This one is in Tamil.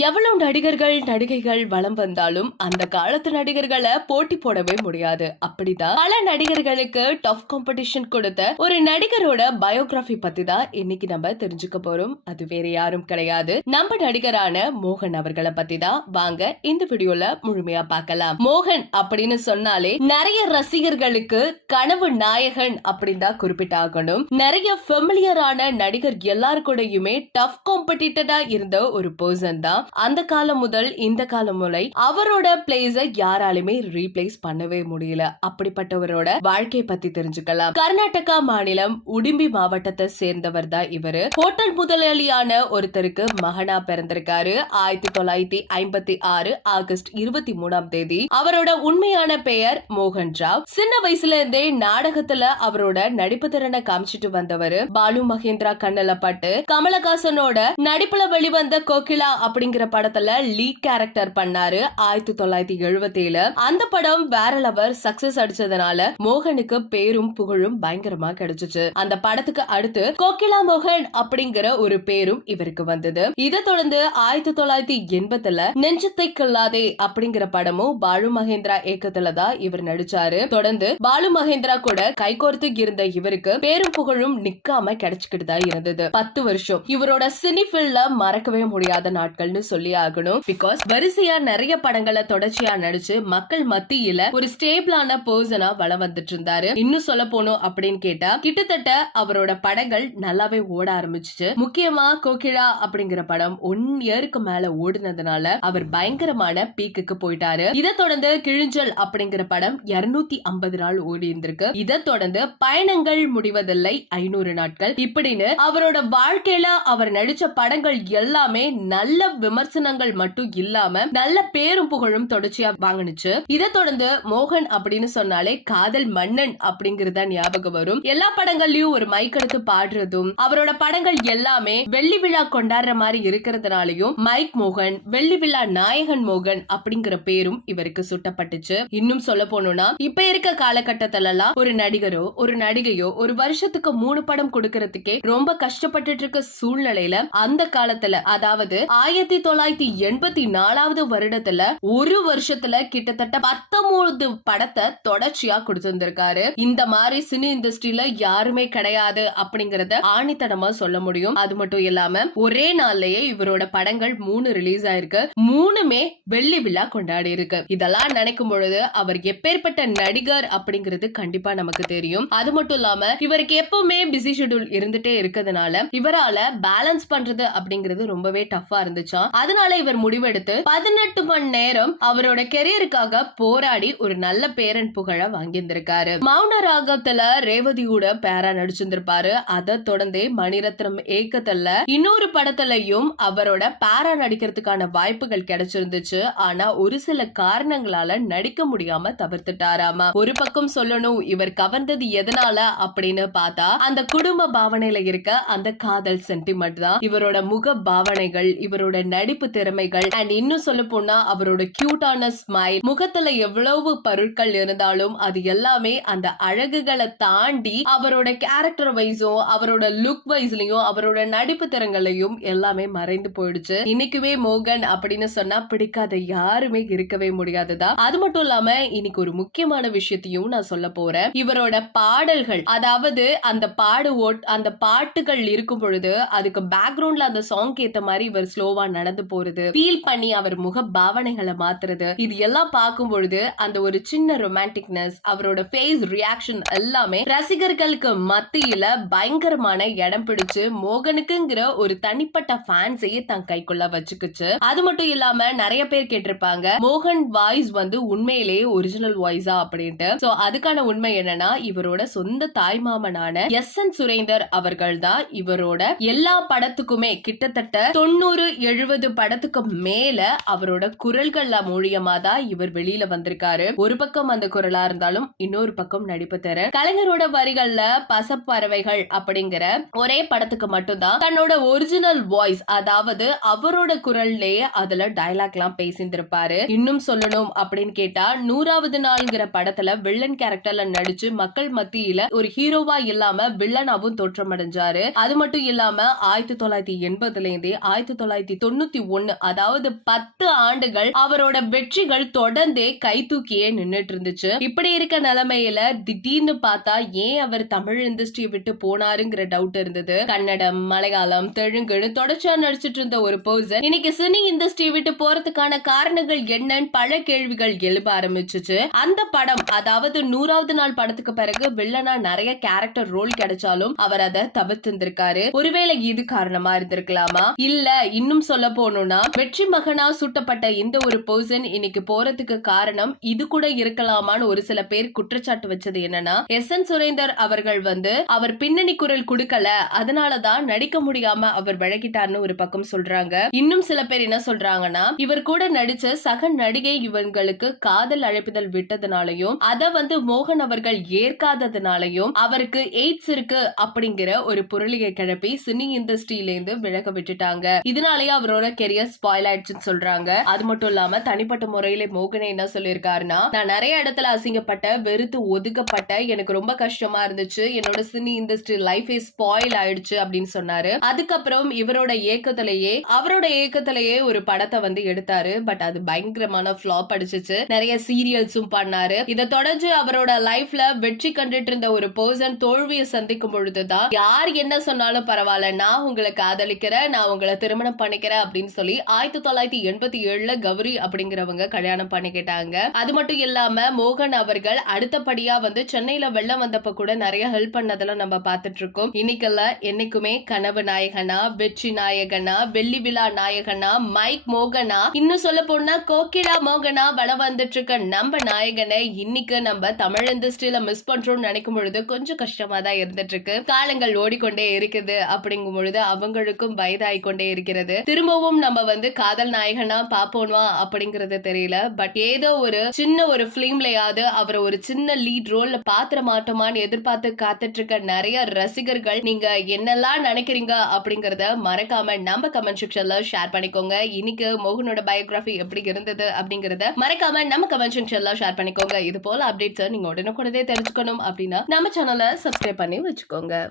எவ்வளவு நடிகர்கள் நடிகைகள் வலம் வந்தாலும் அந்த காலத்து நடிகர்களை போட்டி போடவே முடியாது. அப்படிதான் பல நடிகர்களுக்கு டஃப் காம்படிஷன் கொடுத்த ஒரு நடிகரோட பயோகிராஃபி பத்தி தான் இன்னைக்கு நம்ம தெரிஞ்சுக்க போறோம். அது வேற யாரும் கிடையாது. நம்ம நடிகரான மோகன் அவர்களை பத்தி தான் வாங்க இந்த வீடியோல முழுமையா பார்க்கலாம். மோகன் அப்படின்னு சொன்னாலே நிறைய ரசிகர்களுக்கு கனவு நாயகன் அப்படின்னு தான் குறிப்பிட்டாகணும். நிறைய ஃபெமிலியரான நடிகர் எல்லாருக்கூடையுமே கூடயுமே டஃப் காம்படிட்டடா இருந்த ஒரு பர்சன் தான். அந்த காலம் முதல் இந்த காலம் முறை அவரோட பிளேஸ யாராலுமே ரீப்ளேஸ் பண்ணவே முடியல. அப்படிப்பட்டவரோட வாழ்க்கையை பத்தி தெரிஞ்சுக்கலாம். கர்நாடகா மாநிலம் உடும்பி மாவட்டத்தை சேர்ந்தவர் தான் இவரு. ஹோட்டல் முதலாளியான ஒருத்தருக்கு மகனா பிறந்திருக்காரு. ஆயிரத்தி தொள்ளாயிரத்தி ஐம்பத்தி ஆறு ஆகஸ்ட் இருபத்தி மூணாம் தேதி. அவரோட உண்மையான பெயர் மோகன் ராவ். சின்ன வயசுல இருந்தே நாடகத்துல அவரோட நடிப்பு திறனை காமிச்சிட்டு வந்தவர். பாலு மகேந்திரா கண்ணல பட்டு கமலஹாசனோட நடிப்புல வெளிவந்த கோகிலா அப்படிங்கிற அப்படிங்கிற படத்துல லீட் கேரக்டர் பண்ணாரு ஆயிரத்தி தொள்ளாயிரத்தி எழுபத்தி ஏழு அந்த படம் வேற லவர் சக்சஸ் அடிச்சதுனால மோகனுக்கு பேரும் புகழும் பயங்கரமா கிடைச்சிச்சு. அந்த படத்துக்கு அடுத்து கோகிலா மோகன் அப்படிங்கிற ஒரு பேரும் இவருக்கு வந்தது. இதை தொடர்ந்து ஆயிரத்தி தொள்ளாயிரத்தி எண்பத்துல நெஞ்சத்தை கொள்ளாதே அப்படிங்கிற படமும் பாலு மகேந்திரா இயக்கத்துல தான் இவர் நடிச்சாரு. தொடர்ந்து பாலு மகேந்திரா கூட கைகோர்த்து இருந்த இவருக்கு பேரும் புகழும் நிக்காம கிடைச்சுக்கிட்டு தான் இருந்தது. பத்து வருஷம். இவரோட சினிஃபில்ல மறக்கவே முடியாத நாட்கள்னு சொல்லி ஆகணும். பிகாஸ் வரிசையா நிறைய படங்களை தொடர்ச்சியா நடிச்சு மக்கள் மத்தியில ஒரு ஸ்டேபிளான பர்சனா வளம் வந்துட்டு இருந்தாரு. இன்னும் சொல்ல போனோம் அப்படின்னு கேட்டா கிட்டத்தட்ட அவரோட படங்கள் நல்லாவே ஓட ஆரம்பிச்சுச்சு. முக்கியமா கோகிழா அப்படிங்கிற படம் ஒன் இயருக்கு மேல ஓடுனதுனால அவர் பயங்கரமான பீக்குக்கு போயிட்டாரு. இதை தொடர்ந்து கிழிஞ்சல் அப்படிங்கிற படம் இருநூத்தி ஐம்பது நாள் ஓடி இருந்திருக்கு. இதை தொடர்ந்து பயணங்கள் முடிவதில்லை ஐநூறு நாட்கள். இப்படின்னு அவரோட வாழ்க்கையில அவர் நடிச்ச படங்கள் எல்லாமே நல்ல விமர்சனங்கள் மட்டும் இல்லாம நல்ல பேரும் புகழும் தொடர்ச்சியா வாங்கினுச்சு. இதை தொடர்ந்து மோகன் அப்படின்னு சொன்னாலே காதல் மன்னன் அப்படிங்கறத ஞாபகம் வரும். எல்லா படங்கள்லயும் ஒரு மைக் எடுத்து பாடுறதும் அவரோட படங்கள் எல்லாமே வெள்ளி விழா கொண்டாடுற மாதிரி இருக்கிறதுனாலயும் மைக் மோகன் வெள்ளி விழா நாயகன் மோகன் அப்படிங்கிற பேரும் இவருக்கு சுட்டப்பட்டுச்சு. இன்னும் சொல்ல போனோம்னா இப்ப இருக்க காலகட்டத்துல எல்லாம் ஒரு நடிகரோ ஒரு நடிகையோ ஒரு வருஷத்துக்கு மூணு படம் கொடுக்கறதுக்கே ரொம்ப கஷ்டப்பட்டுட்டு இருக்க சூழ்நிலையில அந்த காலத்துல அதாவது ஆயிரத்தி தொள்ளாயிரத்தி எண்பத்தி நாலாவது வருடத்துல ஒரு வருஷத்துல கிட்டத்தட்ட பத்தொன்பது படத்தை தொடர்ச்சியா கொடுத்திருந்திருக்காரு. இந்த மாதிரி சினி இண்டஸ்ட்ரியில யாருமே கிடையாது அப்படிங்கறத ஆணித்தனமா சொல்ல முடியும். அது மட்டும் இல்லாம ஒரே நாள்லயே இவரோட படங்கள் மூணு ரிலீஸ் ஆயிருக்கு. மூணுமே வெள்ளி விழா கொண்டாடி இருக்கு. இதெல்லாம் நினைக்கும் பொழுது அவர் எப்பேற்பட்ட நடிகர் அப்படிங்கிறது கண்டிப்பா நமக்கு தெரியும். அது மட்டும் இல்லாம இவருக்கு எப்பவுமே பிஸி ஷெட்யூல் இருந்துட்டே இருக்கிறதுனால இவரால பேலன்ஸ் பண்றது அப்படிங்கிறது ரொம்பவே டஃபா இருந்துச்சா அதனால இவர் முடிவெடுத்து பதினெட்டு மணி நேரம் அவரோட கெரியருக்காக போராடி ஒரு நல்ல பேரன் புகழ வாங்கியிருந்திருக்காரு. மௌன ராகத்துல ரேவதியோட பேரா நடிச்சிருந்திருப்பாரு. அதை தொடர்ந்தே மணிரத்னம் ஏக்கத்துல இன்னொரு படத்துலயும் அவரோட பேரா நடிக்கிறதுக்கான வாய்ப்புகள் கிடைச்சிருந்துச்சு. ஆனா ஒரு சில காரணங்களால நடிக்க முடியாம தவிர்த்துட்டாராமா. ஒரு பக்கம் சொல்லணும் இவர் கவர்ந்தது எதனால அப்படின்னு பார்த்தா அந்த குடும்ப பாவனையில இருக்க அந்த காதல் சென்டிமெண்ட் தான். இவரோட முக பாவனைகள் இவரோட நடிப்பு திறமைகள். அண்ட் இன்னும் சொல்ல போனா அவரோட கியூட்டான ஸ்மைல் முகத்துல எவ்வளவு பொருட்கள் இருந்தாலும் அது எல்லாமே அந்த அழகுகளை தாண்டி அவரோட கேரக்டர் வைஸும் அவரோட லுக் வைஸ்லயும் அவரோட நடிப்பு திறங்களையும் எல்லாமே மறைந்து போயிடுச்சு. இன்னைக்குமே மோகன் அப்படின்னு சொன்னா பிடிக்காத யாருமே இருக்கவே முடியாதுதான் அது மட்டும் இல்லாம இன்னைக்கு ஒரு முக்கியமான விஷயத்தையும் நான் சொல்ல போறேன். இவரோட பாடல்கள் அதாவது அந்த பாடு ஓட் அந்த பாட்டுகள் இருக்கும் பொழுது அதுக்கு பேக்ரவுண்ட்ல அந்த சாங் ஏத்த மாதிரி இவர் ஸ்லோவா நடந்து போறது ஃபீல் பண்ணி அவர் முக பாவனைகளை மாத்துறது இது எல்லாம் பார்க்கும் பொழுது அந்த ஒரு சின்ன ரொமான்டிக்னஸ் அவரோட ஃபேஸ் ரியாக்ஷன் எல்லாமே ரசிகர்களுக்கு மத்தியில பயங்கரமான இடம் பிடிச்சு மோகனுக்குங்கிற ஒரு தனிப்பட்ட ஃபேன்ஸையே தன் கைக்குள்ள வச்சுக்குச்சு. அது மட்டும் இல்லாம நிறைய பேர் கேட்டிருப்பாங்க மோகன் வாய்ஸ் வந்து உண்மையிலேயே ஒரிஜினல் வாய்ஸா அப்படின்ட்டு. சோ அதுக்கான உண்மை என்னன்னா இவரோட சொந்த தாய்மாமனான எஸ் என் சுரேந்தர் அவர்கள் தான் இவரோட எல்லா படத்துக்குமே கிட்டத்தட்ட தொண்ணூறு எழுபது படத்துக்கு மேல அவரோட குரல்கள் மூலியமா தான் இவர் வெளியில வந்திருக்காரு. ஒரு பக்கம் அந்த குரலா இருந்தாலும் இன்னொரு பக்கம் நடிப்பு தர. கலைஞரோட வரிகள்ல பசப்பறவைகள் அப்படிங்கிற ஒரே படத்துக்கு மட்டும்தான் தன்னோட ஒரிஜினல் வாய்ஸ் அதாவது அவரோட குரல்லேயே அதுல டைலாக் எல்லாம் பேசியிருந்திருப்பாரு. இன்னும் சொல்லணும் அப்படின்னு கேட்டா நூறாவது நாள்ங்கிற படத்துல வில்லன் கேரக்டர்ல நடிச்சு மக்கள் மத்தியில ஒரு ஹீரோவா இல்லாம வில்லனாவும் தோற்றமடைஞ்சாரு. அது மட்டும் இல்லாம ஆயிரத்தி தொள்ளாயிரத்தி எண்பதுல இருந்தே ஆயிரத்தி தொள்ளாயிரத்தி தொண்ணூறு தொண்ணூத்தி ஒன்னு அதாவது பத்து ஆண்டுகள் அவரோட வெற்றிகள் தொடர்ந்தே கை தூக்கியே நின்னுட்டு இருந்துச்சு இப்படி இருக்க நிலைமையில திடீர்னு பார்த்தா ஏன் அவர் தமிழ் இண்டஸ்ட்ரியை விட்டு போனாருங்கிற டவுட் இருந்தது. கன்னடம் மலையாளம் தெலுங்குன்னு தொடர்ச்சியா நடிச்சிட்டு இருந்த ஒரு பர்சன் இன்னைக்கு சினி இண்டஸ்ட்ரியை விட்டு போறதுக்கான காரணங்கள் என்னன்னு பல கேள்விகள் எழுப ஆரம்பிச்சுச்சு. அந்த படம் அதாவது நூறாவது நாள் படத்துக்கு பிறகு வில்லனா நிறைய கேரக்டர் ரோல் கிடைச்சாலும் அவர் அதை தவிர்த்திருந்திருக்காரு. ஒருவேளை இது காரணமா இருந்திருக்கலாமா? இல்ல இன்னும் சொல்ல போனோம்னா வெற்றி மகனா சுட்டப்பட்ட இந்த ஒரு பர்சன் இன்னைக்கு போறதுக்கு காரணம் இது கூட இருக்கலாமான்னு ஒரு சில பேர் குற்றச்சாட்டு வச்சது என்னன்னா எஸ் என் சுரேந்தர் அவர்கள் வந்து அவர் பின்னணி குரல் கொடுக்கல அதனாலதான் நடிக்க முடியாம அவர் விளக்கிட்டார்னு ஒரு பக்கம் சொல்றாங்க. இன்னும் சில பேர் என்ன சொல்றாங்கன்னா இவர் கூட நடிச்ச சக நடிகை இவங்களுக்கு காதல் அழைப்புதல் விட்டதுனாலையும் அத வந்து மோகன் அவர்கள் ஏற்காததுனாலையும் அவருக்கு எய்ட்ஸ் இருக்கு அப்படிங்கிற ஒரு புரளியை கிளப்பி சினி இண்டஸ்ட்ரியில இருந்து விலக விட்டுட்டாங்க. இதனாலேயே அவரோட கெரியர் ஸ்பாயில் ஆயிடுச்சுன்னு சொல்றாங்க. அது மட்டும் இல்லாம தனிப்பட்ட முறையில மோகனே என்ன சொல்லியிருக்காருன்னா நான் நிறைய இடத்துல அசிங்கப்பட்ட வெறுத்து ஒதுக்கப்பட்ட எனக்கு ரொம்ப கஷ்டமா இருந்துச்சு என்னோட சினி இண்டஸ்ட்ரி லைஃபே ஸ்பாயில் ஆயிடுச்சு அப்படின்னு சொன்னாரு. அதுக்கப்புறம் இவரோட இயக்கத்திலேயே அவரோட இயக்கத்திலேயே ஒரு படத்தை வந்து எடுத்தாரு. பட் அது பயங்கரமான ஃபிளாப் அடிச்சிச்சு. நிறைய சீரியல்ஸும் பண்ணாரு. இதை தொடர்ந்து அவரோட லைஃப்ல வெற்றி கண்டுட்டு இருந்த ஒரு பர்சன் தோல்வியை சந்திக்கும் பொழுதுதான் யார் என்ன சொன்னாலும் பரவாயில்ல நான் உங்களை காதலிக்கிறேன் நான் உங்களை திருமணம் பண்ணிக்கிறேன் அப்படின்னு சொல்லி ஆயிரத்தி தொள்ளாயிரத்தி எண்பத்தி ஏழுல கௌரி அப்படிங்கிறவங்க கல்யாணம் பண்ணிக்கிட்டாங்க அது மட்டும் இல்லாம மோகன் அவர்கள் அடுத்தபடியா வந்து சென்னையில வெள்ளம் வந்தப்ப கூட நிறைய ஹெல்ப் பண்ணதெல்லாம் நம்ம பார்த்துட்டு இருக்கோம். இன்னைக்கெல்லாம் என்னைக்குமே கனவு நாயகனா வெற்றி நாயகனா வெள்ளி விழா நாயகனா மைக் மோகனா இன்னும் சொல்ல போனா கோகிலா மோகனா வளம் வந்துட்டு இருக்க நம்ம நாயகனை இன்னைக்கு நம்ம தமிழ் இண்டஸ்ட்ரியில மிஸ் பண்றோம்னு நினைக்கும் பொழுது கொஞ்சம் கஷ்டமா தான் இருந்துட்டு இருக்கு. காலங்கள் ஓடிக்கொண்டே இருக்குது அப்படிங்கும் பொழுது அவங்களுக்கும் வயதாகி கொண்டே இருக்கிறது. திரும்பவும் நம்ம வந்து காதல் நாயகனா பாப்போமா அப்படிங்கறது தெரியல. பட் ஏதோ ஒரு சின்ன ஒரு பிலிம்லயாவது அவர் ஒரு சின்ன லீட் ரோல்ல பாத்திர மாட்டோமான்னு எதிர்பார்த்து காத்துட்டு இருக்க நிறைய ரசிகர்கள் நீங்க என்னெல்லாம் நினைக்கிறீங்க அப்படிங்கறத மறக்காம நம்ம கமெண்ட் செக்ஷன்ல ஷேர் பண்ணிக்கோங்க. இன்னைக்கு மோகனோட பயோகிராஃபி எப்படி இருந்தது அப்படிங்கறத மறக்காம நம்ம கமெண்ட் செக்ஷன்ல ஷேர் பண்ணிக்கோங்க. இது போல அப்டேட்ஸ் நீங்க உடனுக்குடனே தெரிஞ்சுக்கணும் அப்படின்னா நம்ம சேனலை சப்ஸ்கிரைப் பண்ணி வச்சுக்கோங்க.